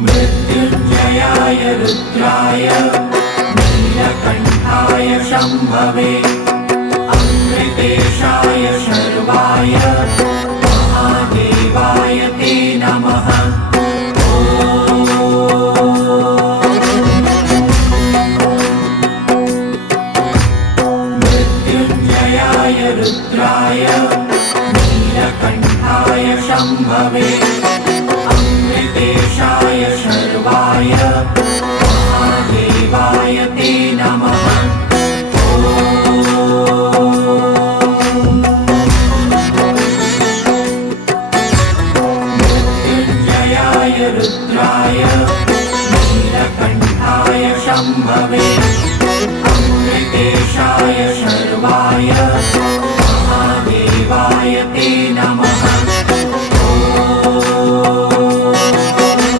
मृत्युञ्जयाय रुद्राय नीलकण्ठाय शम्भवे अमृतेशाय शर्वाय महादेवाय ते नमः। मृत्युञ्जयाय रुद्राय नीलकण्ठाय शम्भवे अमृतेशाय शर्वाय महादेवाय ते नमः। मृत्युञ्जयाय रुद्राय नीलकण्ठाय शम्भवे अमृतेशाय शर्वाय महादेवाय ते नमः।